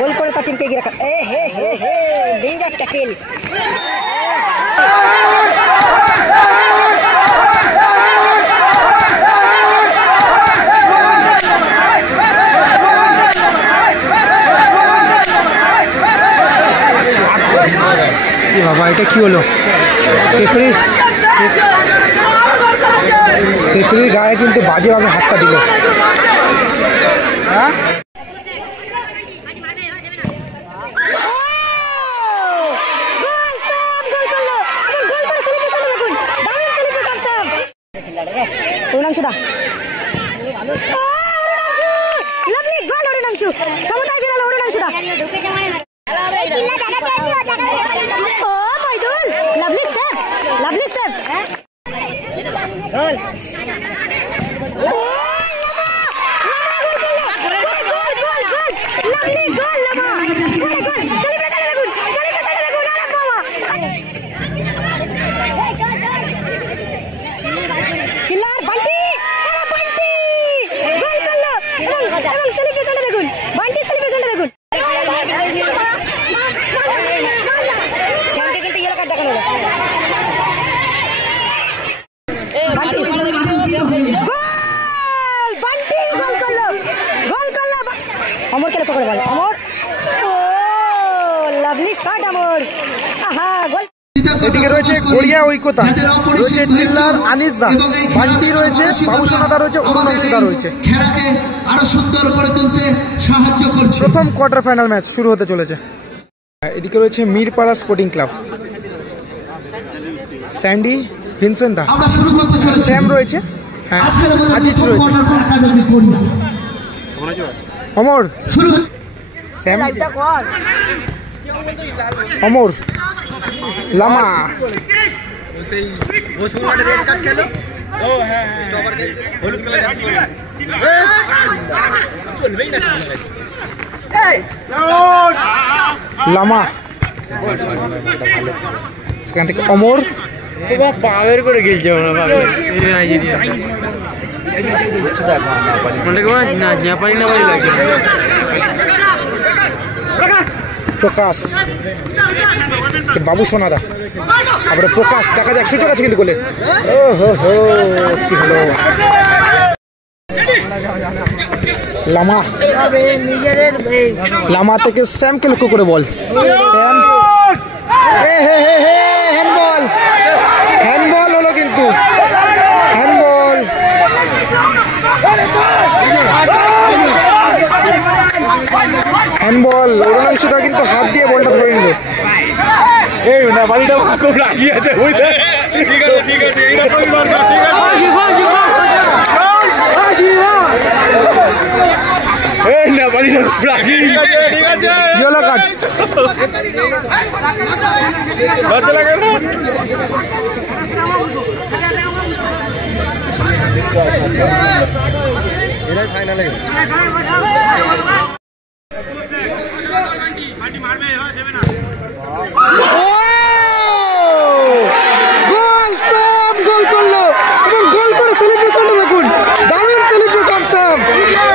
গোল করে তার টিমকে এগিয়ে রাখা। Danger tackle. বাবা এটা কি হলো? রেফারির গায়ে কিন্তু বাজেভাবে হাতটা দিল। হ্যাঁ অরুণাংশুদা লাভলি গোল। অরুণাংশু সমতায় ফেরালো। অরুণাংশুদা Moidul lovely save. Lovely save. Goal. Lovely goal. Lama goal. Celebration দেখুন। সেলিব্রেশন দেখুন। আরে বাবা চিল্লার বান্টি। বান্টি গোল করলো। এবং সেলিব্রেশনটা দেখুন। বান্টি সেলিব্রেশনটা দেখুন। সামনে কিন্তু ইয়েলো কার্ড দেখানো হলো। বান্টি গোল। বান্টি গোল করলো। গোল করলো। অমরকে লক্ষ্য করে বল। অমর লাভলি শট। অমর আহা গোল। এদিকে রয়েছে গড়িয়া ঐক্যতা, রয়েছে চিল্লার আনিস দা, বান্টি রয়েছে, বাবুসোনাদা রয়েছে, অরুণাংশুদা রয়েছে। খেলাকে আরো সুন্দর করে তুলতে সাহায্য করছে। প্রথম কোয়ার্টার ফাইনাল ম্যাচ শুরু হতে চলেছে। এদিকে রয়েছে Mirpara sporting club, Sandy, Vincent দা, স্যাম রয়েছে, হ্যাঁ আজিজ রয়েছে, অমর, স্যাম, অমর, লামা, লামা, সেখান থেকে অমর, পাওয়ার করে খেলছে নেপালি লাগছে। প্রকাশ, বাবুসোনাদা, আবার প্রকাশ, দেখা যাক সুযোগ আছে কিন্তু গোলে। ও হো হো কি হলো। লামা, লামা থেকে স্যামকে লক্ষ্য করে বল। স্যাম, হ্যান্ডবল, হ্যান্ডবল হলো কিন্তু, হ্যান্ডবল। হ্যান্ডবল। অরুণাংশুদা কিন্তু হাত দিয়ে বলটা ধরে নিল। এই না বাড়িটা খুব রাগি আছে, বুঝলে? ঠিক আছে ঠিক আছে, এইরকমই দরকার। ঠিক আছে, এই না বাড়িটা খুব রাগি। ঠিক আছে, ইয়েলো কার্ড। লজ্জা লাগে না? এটাই ফাইনালে গোল। স্যাম গোল করলো এবং গোল করে সেলিব্রেশনটা দেখুন, দারুণ celebration Sam.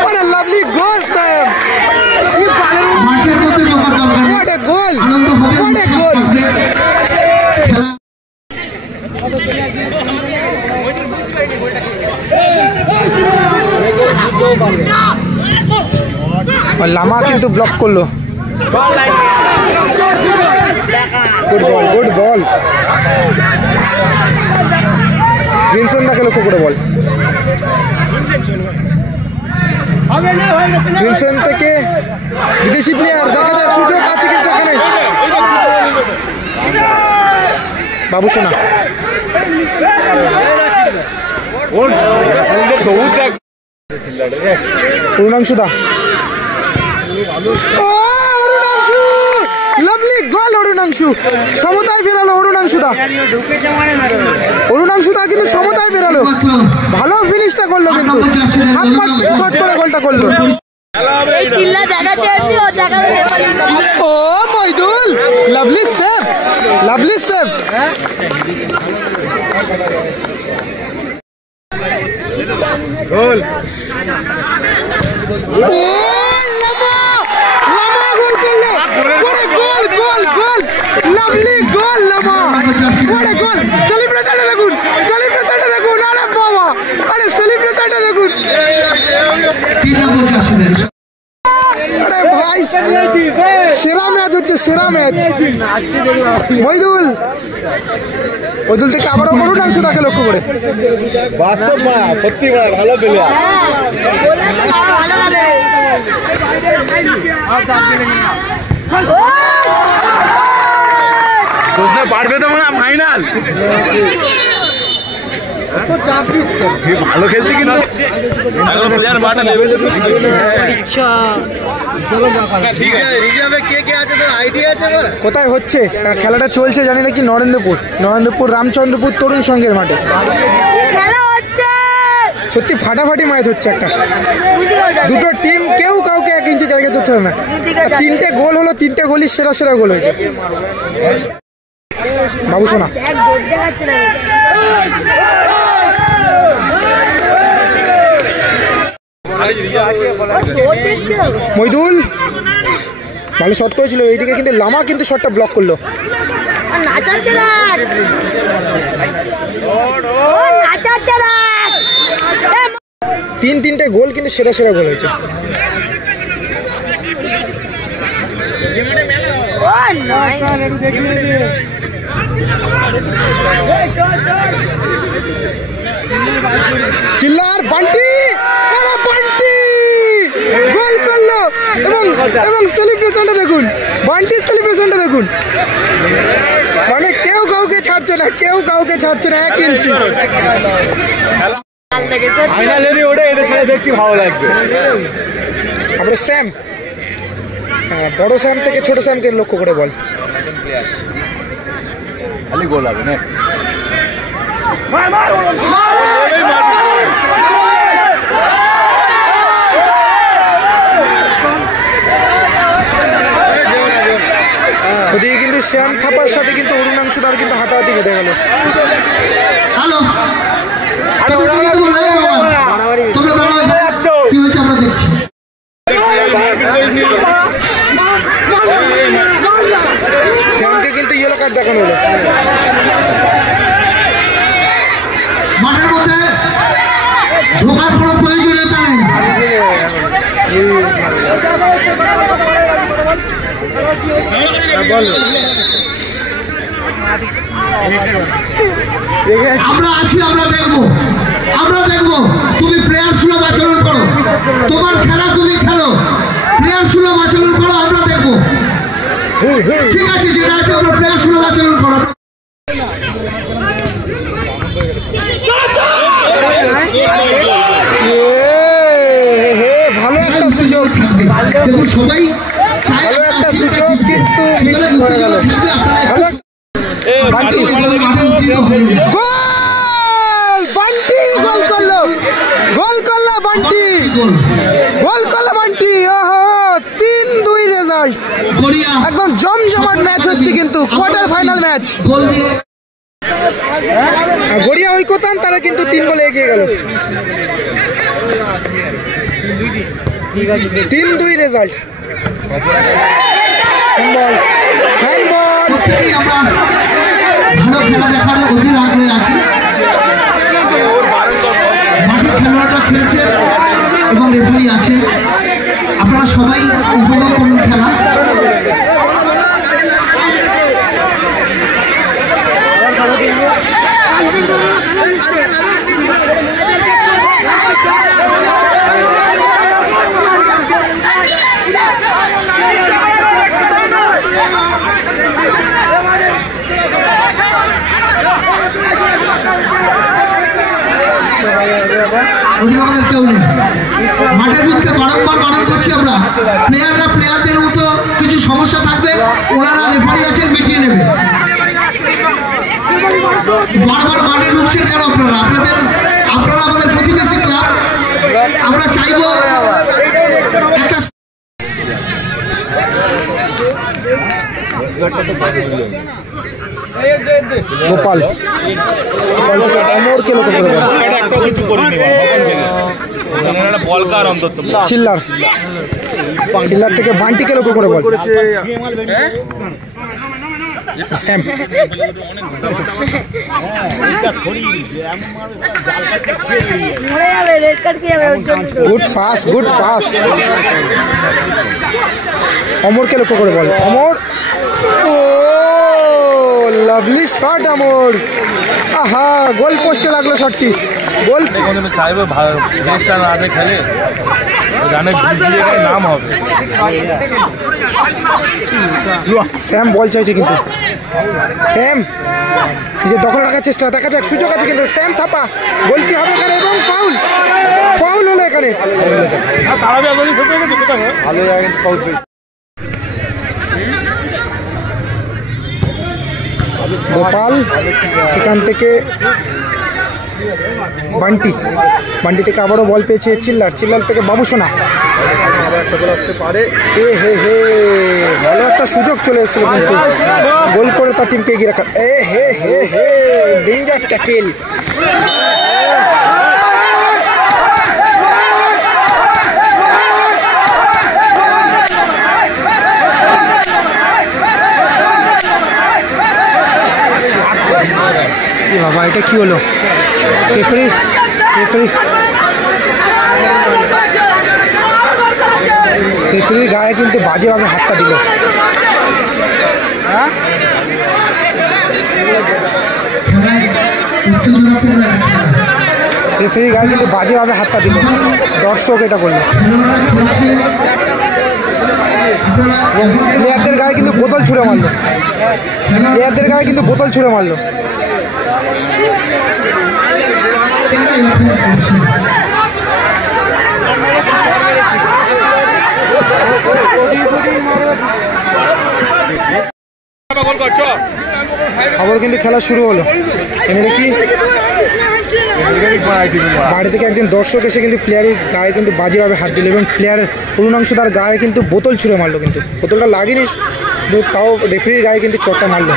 what a lovely goal Sam. what a goal, what a goal। Lama কিন্তু ব্লক করলো। Good ball, good ball. Vincent দাকে লক্ষ্য করে বল। ভিনসেন্ট থেকে বিদেশি প্লেয়ার, দেখা যাক সুযোগ আছে কিন্তু এখানে। বাবুসোনা, অরুণাংশুদা, অরুণাংশু, লাভলি গোল। অরুণাংশু সমতায় বেরালো। অরুণাংশুদা, অরুণাংশুদা কিন্তু সমতায় বেরালো, ভালো ফিনিশটা করলো কিন্তু, হাত মারতে শট করে গোলটা করলো। ও Moidul, lovely save, lovely save. Goal ও লামা, লামা গোল করলো। ওরে গোল গোল গোল, লাভলি গোল লামা। ওরে গোল, সেলিব্রেশনটা দেখুন, সেলিব্রেশনটা দেখুন। আরে বাবা, আরে সেলিব্রেশনটা দেখুন। 3 নম্বর জার্সিধারী আরে ভাই, সেরা ম্যাচ হচ্ছে, সেরা ম্যাচ। মইদুল, মইদুল থেকে আবারও অরুণাংশ তাকে লক্ষ্য করে। বাস্তব মা সত্যি ভালো প্লেয়ার। বুঝতে পারবে তো মনে ফাইনাল। ভালো খেলছে কিন্তু কোথায় হচ্ছে খেলাটা? চলছে জানি নাকি নরেন্দ্রপুর, নরেন্দ্রপুর রামচন্দ্রপুর তরুণ সংঘের মাঠে সত্যি ফাটাফাটি ম্যাচ হচ্ছে। একটা দুটো টিম কেউ কাউকে 1 ইঞ্চি জায়গা চলছে না। 3টে গোল হলো, 3টে গোলই সেরা সেরা গোল হয়েছে। বাবু সোনা মইদুল ভালো শট করেছিল এইদিকে, কিন্তু লামা কিন্তু শটটা ব্লক করলো। 3টে গোল কিন্তু সেরা সেরা গোল হয়েছে। চিল্লার বান্টি, বান্টি গোল করলো। এবং সেলিব্রেশনটা দেখুন, বান্টির সেলিব্রেশনটা দেখুন। মানে কেউ কাউকে ছাড়ছে না, কেউ কাউকে ছাড়ছে না 1 ইঞ্চি। ফাইনাল যদি ওটা এদের সাথে দেখতে ভালো লাগবে। তারপরে স্যাম, বড় স্যাম থেকে ছোট স্যামকে লক্ষ্য করে বল। খালি গোল হবে না। ওদিকে কিন্তু শ্যাম থাপার সাথে কিন্তু অরুণাংশুদার কিন্তু হাতাহাতি বেঁধে গেল। হ্যালো, তোমরা দাঁড়াও, কি হয়েছে আমরা দেখছি। শ্যামকে কিন্তু ইয়েলো কার্ড দেখানো হলো। মাঠের মধ্যে ঢোকার কোনো প্রয়োজনীয়তা নেই। আমরা আছি, আমরা দেখবো, আমরা দেখবো। তুমি প্লেয়ার সুলভ আচরণ করো, তোমার খেলা তুমি খেলো, প্লেয়ার সুলভ আচরণ করো, আমরা দেখবো। ঠিক আছে, যেটা আছে আমরা প্লেয়ার সুলভ আচরণ করো। ভালো একটা সুযোগ থাকবে, দেখুন সবাই চায় ভালো একটা সুযোগ, কিন্তু মিস হয়ে গেল। বান্টি গোল, বান্টি গোল করলো, গোল করলো বান্টি, গোল করলো বান্টি। ওহো, 3-2 রেজাল্ট। একদম জমজমাট ম্যাচ হচ্ছে, কিন্তু কোয়ার্টার ফাইনাল ম্যাচ। গড়িয়া ঐকতান তারা কিন্তু 3 গোলে এগিয়ে গেল। 3-2 রেজাল্ট। Handball, handball. আমরা ভালো খেলা দেখার অধীর আগ্রহে আছি। মাঠে খেলোয়াড়রা খেলছে এবং রেফারি আছে, আপনারা সবাই উপভোগ করুন খেলা। ওদিকে আমাদের কেউ নেই, মাঠে ঢুকতে বারংবার বারণ করছি আমরা। প্লেয়াররা প্লেয়ারদের মতো কিছু সমস্যা থাকবে, ওনারা রেফারি আছেন, মিটিয়ে নেবে। বারবার মাঠে ঢুকছেন কেন আপনারা? আপনারা আমাদের প্রতিবেশী ক্লাব, আমরা চাইবো একটা গোপাল অমরকে লক্ষ্য করে চিল্লার চিল্লার থেকে বান্টিকে লক্ষ্য করে বল স্যাম গুড পাস অমরকে লক্ষ্য করে বল অমর ও লাভলি শট অমর আহা গোল পোস্টে লাগলো শটটি গোল চাইবে দেশটা না আগে খেলে জানে নাম হবে স্যাম বল চাইছে কিন্তু স্যাম নিজে দখল রাখার চেষ্টা দেখা যাক সুযোগ আছে কিন্তু স্যাম থাপা গোল কি হবে এখানে এবং ফাউল হলো এখানে গোপাল সেখান থেকে বান্টি থেকে আবারও বল পেয়েছে চিল্লার থেকে বাবুসোনা ভালো একটা সুযোগ চলে এসেছিল কিন্তু গোল করে তার টিমকে এগিয়ে রাখার ডেঞ্জার ট্যাকেল বাবা এটা কি হলো রেফারির গায়ে কিন্তু বাজেভাবে হাতটা দিল রেফারির গায়ে কিন্তু বাজেভাবে হাতটা দিল দর্শক এটা করলো প্লেয়ারদের গায়ে কিন্তু বোতল ছুঁড়ে মারলো আবার কিন্তু খেলা শুরু হলো এমনি কি বাড়ি থেকে একজন দর্শক এসে কিন্তু প্লেয়ারের গায়ে কিন্তু বাজেভাবে হাত দিল এবং প্লেয়ার অরুণাংশু তার গায়ে কিন্তু বোতল ছুঁড়ে মারলো কিন্তু বোতলটা লাগেনি তাও রেফারির গায়ে কিন্তু চটটা মারলো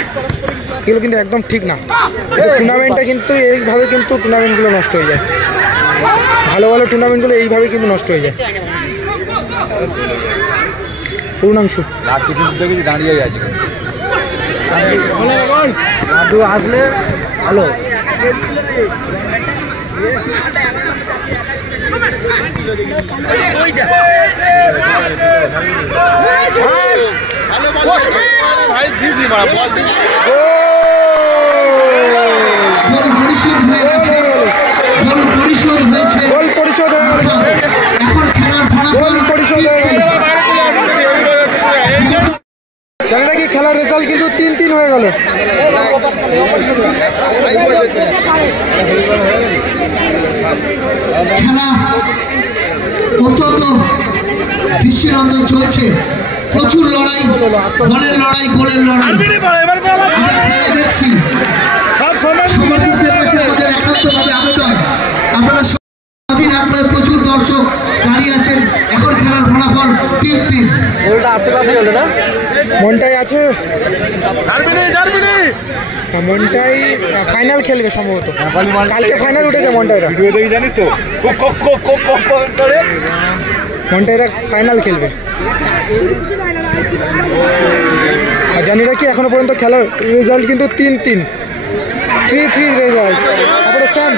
এগুলো কিন্তু একদম ঠিক না টুর্নামেন্টটা কিন্তু এইভাবে কিন্তু টুর্নামেন্টগুলো নষ্ট হয়ে যায় ভালো টুর্নামেন্টগুলো এইভাবে কিন্তু নষ্ট হয়ে যায় অরুণাংশু দাঁড়িয়ে গেছে আসলে ভালো খেলার রেজাল্ট কিন্তু 3-3 হয়ে গেল খেলা অত্যন্ত দৃষ্টিনন্দন চলছে প্রচুর লড়াই বলের লড়াই গোলের লড়াই আমরা খেলা দেখছি সমর্থকদের কাছে আমাদের একান্তভাবে আবেদন আপনারা স্বাধীন আপনার প্রচুর দর্শক দাঁড়িয়ে আছেন এখন খেলার ফলাফল 3-3 মনটাই আছে মনটাই ফাইনাল খেলবে সম্ভবত কালকে ফাইনাল উঠেছে মনটাইরা জানিস তো মনটাইরা ফাইনাল খেলবে আর জানিরা কি এখনো পর্যন্ত খেলার রেজাল্ট কিন্তু 3-3 3-3 রেজাল্ট তারপরে স্যাম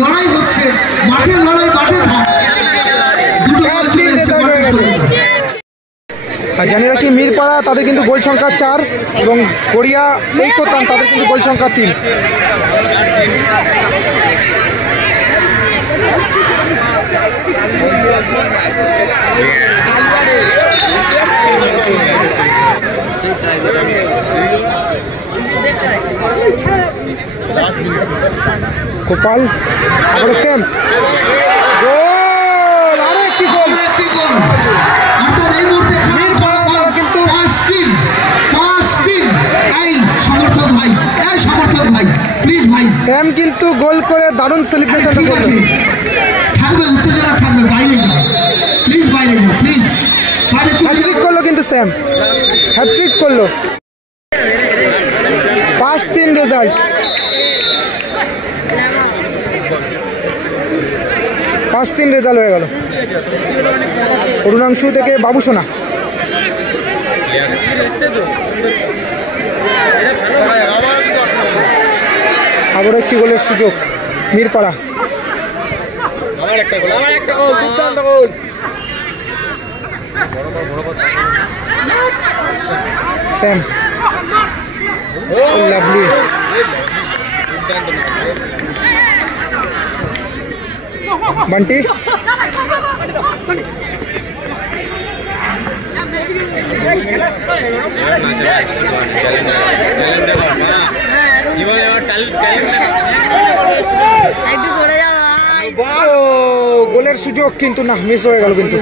লড়াই হচ্ছে মাঠের লড়াই মাঠে জানি রাখি মিরপাড়া তাদের কিন্তু গোল সংখ্যা 4 এবং কোরিয়া এই কোথান তাদের কিন্তু গোল সংখ্যা 3 গোপাল আবার সেম গোল, আরো একটি গোল। অর্থাৎ এই মুহূর্তে কিন্তু 5 দিন এই সমর্থক ভাই প্লিজ ভাই, স্যাম কিন্তু গোল করে দারুণ সেলিব্রেশন ঠিক আছে, থাকবে উত্তেজনা থাকবে, বাইরে যাও প্লিজ, বাইরে চলে যাও। হ্যাট্রিক করলো কিন্তু স্যাম, হ্যাট্রিক করলো। 5-3 রেজাল্ট। 5-3 রেজাল্ট হয়ে গেল। অরুণাংশু থেকে বাবু সোনা। আবার একটি গোলের সুযোগ মিরপাড়া। Sam lovely. বান্টি গোলের সুযোগ কিন্তু না, মিস হয়ে গেল কিন্তু।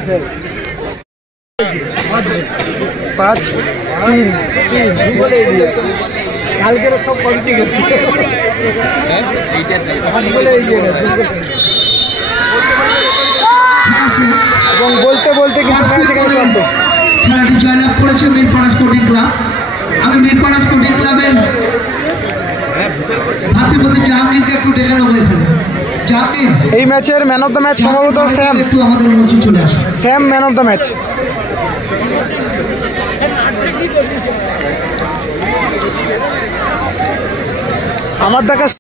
5-3 কালকের সব কমপ্লিট গেছে এবং বলতে বলতে কিন্তু খেলাটি জয়লাভ করেছে মিরপাড়া স্পোর্টিং ক্লাব। আমি মিরপাড়া স্পোর্টিং ক্লাবের ভাতৃপতি জাহাঙ্গীরকে একটু ডেকে নেবো এখানে। জাহাঙ্গীর, এই ম্যাচের ম্যান অফ দ্য ম্যাচ সম্ভবত স্যাম। একটু আমাদের মঞ্চে চলে আসে। Sam man of the match. আমার দেখা